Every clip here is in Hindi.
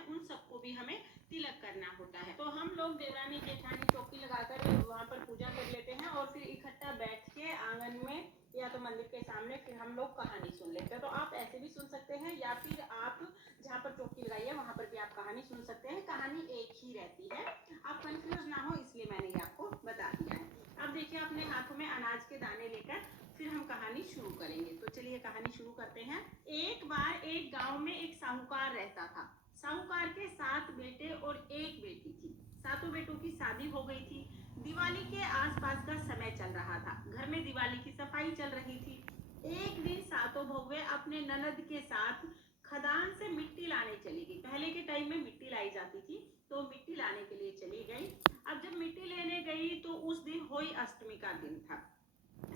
हैं उन सबको भी हमें तिलक करना होता है। तो हम लोग देवरानी जेठानी चौकी लगाकर वहाँ पर पूजा कर लेते हैं और फिर इकट्ठा बैठ के आंगन में या तो मंदिर के सामने फिर हम लोग कहानी सुन लेते हैं। तो आप ऐसे भी सुन सकते हैं या फिर आप जहाँ पर चौकी लगाई है वहाँ पर भी आप कहानी सुन सकते हैं। कहानी एक ही रहती है, आप कंफ्यूज ना हो इसलिए मैंने ये आपको बता दिया है। अब देखिए अपने हाथों में अनाज के दाने लेकर फिर हम कहानी शुरू करेंगे। तो चलिए कहानी शुरू करते हैं। एक बार एक गांव में एक साहूकार रहता था। साहूकार के 7 बेटे और 1 बेटी थी। सातों बेटों की शादी हो गई थी। दिवाली के आसपास का समय चल रहा था। घर में दिवाली की सफाई चल रही थी। एक दिन सातों बहुएं अपने ननद के साथ खदान से मिट्टी लाने चली गई। पहले के टाइम में मिट्टी लाई जाती थी, तो मिट्टी लाने के लिए चली गई। अब जब मिट्टी लेने गई तो उस दिन होली अष्टमी का दिन था।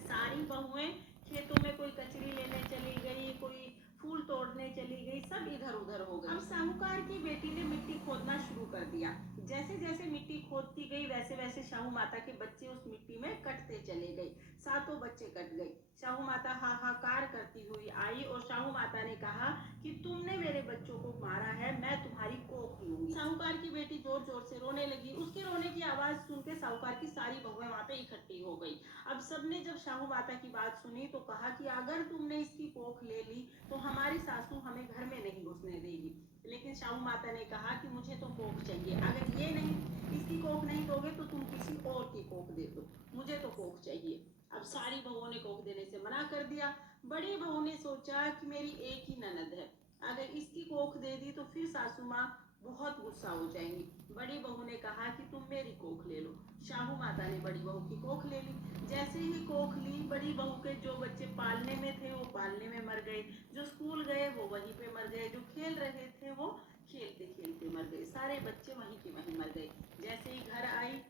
सारी बहुएं खेतों में कोई कचरी लेने चली गई, कोई फूल तोड़ने चली गई, सब इधर उधर हो गई। अब साहूकार की बेटी ने मिट्टी खोदना शुरू कर दिया। जैसे जैसे मिट्टी खोदती गई वैसे वैसे शाहू माता के बच्चे उस मिट्टी में कटते चले गए। सातों बच्चे कट गए। शाहू माता हाहाकार करती हुई आई और शाहू माता ने कहा कि तुमने मेरे बच्चों को मारा है, मैं तुम्हारी कोख लूंगी। साहूकार की बेटी जोर जोर से रोने लगी। उसके रोने की आवाज सुन के साहूकार की सारी बहुएं वहां पे इकट्ठी हो गई। अब सबने जब शाहू माता की बात सुनी तो कहा कि अगर तुमने इसकी कोख ले ली तो हमारी सासू हमें घर में नहीं घुसने देगी। लेकिन शाहू माता ने कहा कि मुझे तो कोख चाहिए, अगर ये नहीं इसकी कोख नहीं दोगे तो तुम किसी और की कोख दे दो, मुझे तो कोख चाहिए। अब सारी बहुओं ने कोख देने से मना कर दिया। बड़ी बहू ने सोचा कि मेरी एक ही ननद है, अगर इसकी कोख दे दी तो फिर सासू माँ बहुत गुस्सा हो जाएंगी। बड़ी बहू ने कहा कि तुम मेरी कोख ले लो। शाहू माता ने बड़ी बहू की कोख ले ली। जैसे ही कोख ली, बड़ी बहू के जो बच्चे पालने में थे वो पालने में मर गए, जो स्कूल गए वो वहीं पे मर गए, जो खेल रहे थे वो खेलते खेलते मर गए। सारे बच्चे वहीं के वहीं मर गए। जैसे ही घर आई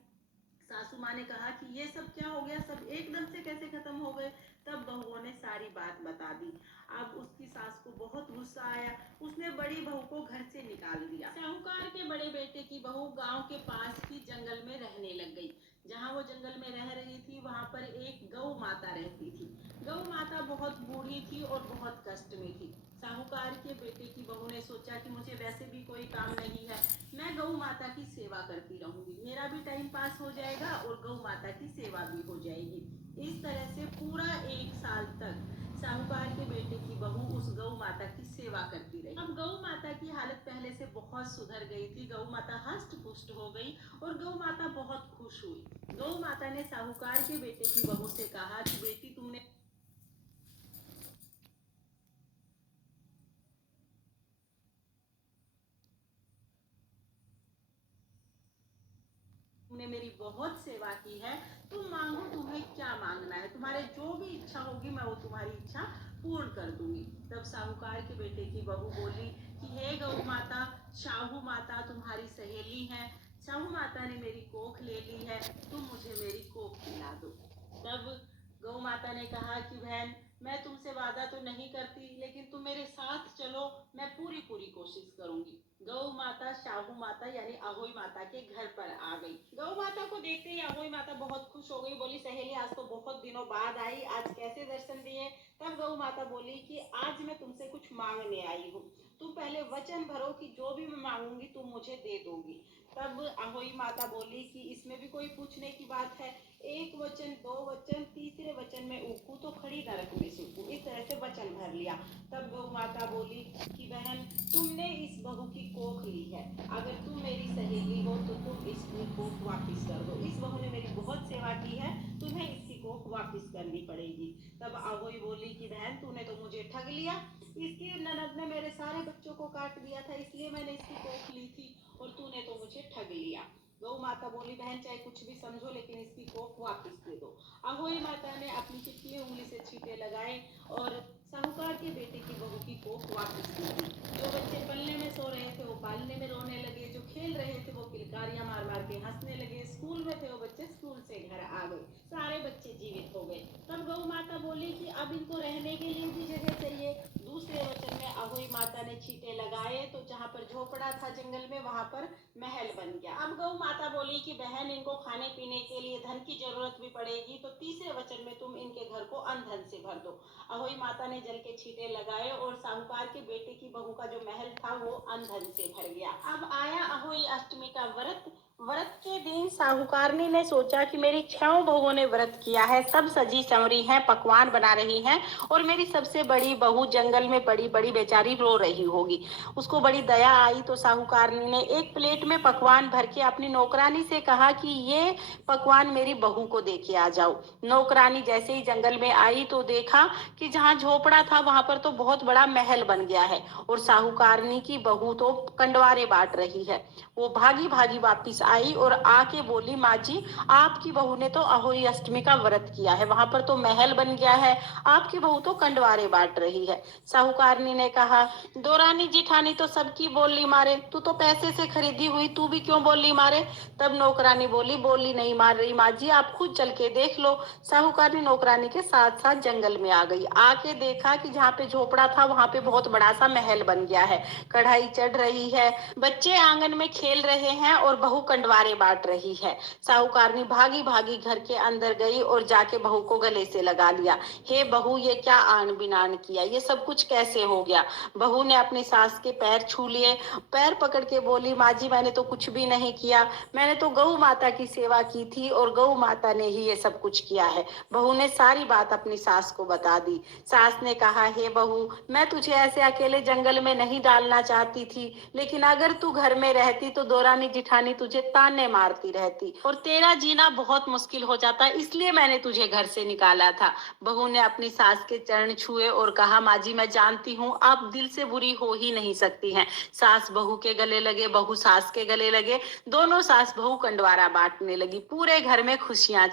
सासू माँ ने कहा कि ये सब क्या हो गया, सब एकदम से कैसे खत्म हो गए। तब बहुओं ने सारी बात बता दी। अब उसकी सास को बहुत गुस्सा आया। उसने बड़ी बहू को घर से निकाल दिया। साहूकार के बड़े बेटे की बहू गांव के पास ही जंगल में रहने लग गई। जहाँ वो जंगल में रह रही थी वहां पर एक गौ माता रहती थी। गौ माता बहुत बूढ़ी थी और बहुत कष्ट में थी। साहूकार के बेटे की बहू ने सोचा कि मुझे वैसे भी कोई काम नहीं है, मैं गौ माता की सेवा करती रहूंगी, मेरा भी टाइम पास हो जाएगा और गौ माता की सेवा भी हो जाएगी। इस तरह से पूरा 1 साल तक साहूकार के बेटे की बहू उस गौ माता की सेवा करती रही। अब गौ माता की हालत पहले से बहुत सुधर गई थी। गौ माता हष्ट पुष्ट हो गई और गौ माता बहुत खुश हुई। गौ माता ने साहूकार के बेटे की बहू से कहा कि बेटी तुमने मेरी बहुत सेवा की है, तुम मांगो, तुम्हें क्या मांगना है, तुम्हारे जो भी इच्छा होगी मैं वो तुम्हारी इच्छा पूर्ण कर दूंगी। तब साहूकार के बेटे की बहू बोली कि हे गौ माता, शाहू माता तुम्हारी सहेली है, शाहू माता ने मेरी कोख ले ली है, तुम मुझे मेरी कोख खिला दो। तब गौ माता ने कहा कि बहन मैं तुमसे वादा तो नहीं करती, लेकिन तुम मेरे साथ चलो, मैं पूरी पूरी कोशिश करूंगी। गौ माता शाहू माता यानी अहोई माता के घर पर आ गई। गौ माता को देखते ही अहोई माता बहुत खुश हो गई। बोली सहेली आज तो बहुत दिनों बाद आई, आज कैसे दर्शन दिए। तब गौ माता बोली कि आज मैं तुमसे कुछ मांगने आई हूँ, तुम पहले वचन भरो कि जो भी मैं मांगूंगी तुम मुझे दे दोगी। तब अहोई माता बोली कि इसमें भी कोई पूछने की बात है, 1 वचन 2 वचन, तीसरे वचन में ऊकू तो खड़ी नरक में सूखू। इस तरह से वचन भर लिया। तब गौ माता बोली कि बहन तुमने इस बहू की कोख ली है, अगर तुम मेरी सहेली हो तो तुम इसकी कोख वापिस कर दो। इस बहू ने मेरी बहुत सेवा की है, तुम्हें इसकी कोख वापिस करनी पड़ेगी। तब अहोई बोली कि बहन तूने तो मुझे ठग लिया, इसकी ननद ने मेरे सारे बच्चों को काट दिया था, इसलिए मैंने इसकी कोख ली थी और तूने तो मुझे ठग लिया। गौ माता बोली बहन चाहे कुछ भी समझो लेकिन इसकी कोख वापस दे दो। अहोई माता ने अपनी चिपली उंगली से छींटे लगाए और साहूकार के बेटे की बहू की कोख वापस दे दी। जो बच्चे पलने में सो रहे थे वो पालने में रोने लगे, जो खेल रहे थे वो किलकारियां मार मार के हंसने लगे, स्कूल में थे वो बच्चे स्कूल से घर आ गए, सारे बच्चे जीवित हो गए। तब गौ माता बोली कि अब इनको रहने के लिए भी जगह चाहिए। दूसरे वचन में अहोई माता ने छींटे लगाए तो जहाँ पर झोपड़ा था जंगल में वहां पर महल बन गया। अब गौ माता बोली कि बहन, इनको खाने पीने के लिए धन की जरूरत भी पड़ेगी, तो तीसरे वचन में तुम इनके घर को अनधन से भर दो। अहोई माता ने जल के छींटे लगाए और साहूकार के बेटे की बहू का जो महल था वो अनधन से भर गया। अब आया अहोई अष्टमी का व्रत। व्रत के दिन साहूकारनी ने सोचा कि मेरी 6 बहुओं ने व्रत किया है, सब सजी संवरी हैं, पकवान बना रही हैं, और मेरी सबसे बड़ी बहू जंगल में बड़ी बड़ी बेचारी रो रही होगी। उसको बड़ी दया आई तो साहूकारनी ने एक प्लेट में पकवान भर के अपनी नौकरानी से कहा कि ये पकवान मेरी बहू को दे के आ जाओ। नौकरानी जैसे ही जंगल में आई तो देखा कि जहाँ झोपड़ा था वहां पर तो बहुत बड़ा महल बन गया है और साहूकारनी की बहू तो कंडवारे बांट रही है। वो भागी भागी वापिस आई और आके बोली, माँ जी, आपकी बहू ने तो अहोई अष्टमी का व्रत किया है, वहां पर तो महल बन गया है, आपकी बहू तो कंडवारे बांट रही है। साहूकारनी ने कहा, दोरानी जिठानी तो सबकी बोली मारे, तू तो पैसे से खरीदी हुई, तू भी क्यों बोली मारे? तब नौकरानी बोली, बोली नहीं मार रही माँ जी, आप खुद चल के देख लो। साहूकारनी नौकरानी के साथ साथ जंगल में आ गई। आके देखा कि जहाँ पे झोपड़ा था वहां पे बहुत बड़ा सा महल बन गया है, कढ़ाई चढ़ रही है, बच्चे आंगन में खेल रहे हैं और बहू कंडवारे बांट रही है। साहूकारनी भागी भागी घर के अंदर गई और जाके बहू को गले से लगा लिया। हे बहू, ये क्या आन बिनान किया, ये सब कुछ कैसे हो गया? बहू ने अपनी सास के पैर छू लिए, पैर पकड़ के बोली, माँ जी, मैंने तो कुछ भी नहीं किया, मैंने तो गौ माता की सेवा की थी और गौ माता ने ही ये सब कुछ किया है। बहू ने सारी बात अपनी सास को बता दी। सास ने कहा, हे बहू, मैं तुझे ऐसे अकेले जंगल में नहीं डालना चाहती थी, लेकिन अगर तू घर में रहती तो दोरानी जिठानी तुझे ताने मारती रहती और तेरा जीना बहुत मुश्किल हो जाता, इसलिए मैंने तुझे घर से निकाला था। बहू ने अपनी सास के चरण छुए और कहा, माँ जी, मैं जानती हूँ आप दिल से बुरी हो ही नहीं सकती हैं। सास बहू के गले लगे, बहू सास के गले लगे, दोनों सास बहू कंडवारा बांटने लगी। पूरे घर में खुशियां छा